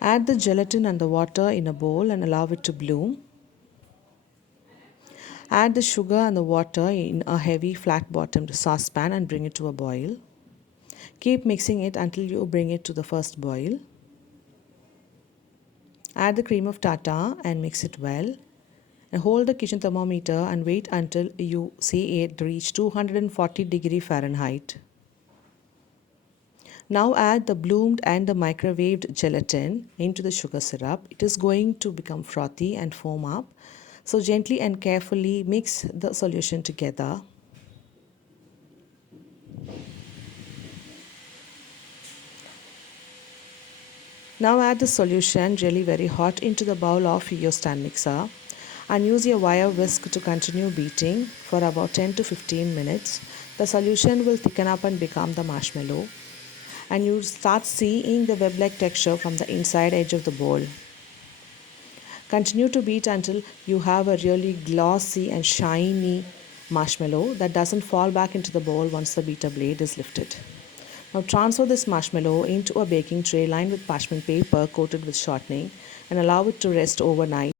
Add the gelatin and the water in a bowl and allow it to bloom. Add the sugar and the water in a heavy flat-bottomed saucepan and bring it to a boil. Keep mixing it until you bring it to the first boil. Add the cream of tartar and mix it well. And hold the kitchen thermometer and wait until you see it reach 240 degree Fahrenheit. Now add the bloomed and the microwaved gelatin into the sugar syrup. It is going to become frothy and foam up. So gently and carefully mix the solution together. Now add the solution really very hot into the bowl of your stand mixer and use your wire whisk to continue beating for about 10 to 15 minutes. The solution will thicken up and become the marshmallow, and you start seeing the web-like texture from the inside edge of the bowl. Continue to beat until you have a really glossy and shiny marshmallow that doesn't fall back into the bowl once the beater blade is lifted. Now transfer this marshmallow into a baking tray lined with parchment paper coated with shortening and allow it to rest overnight.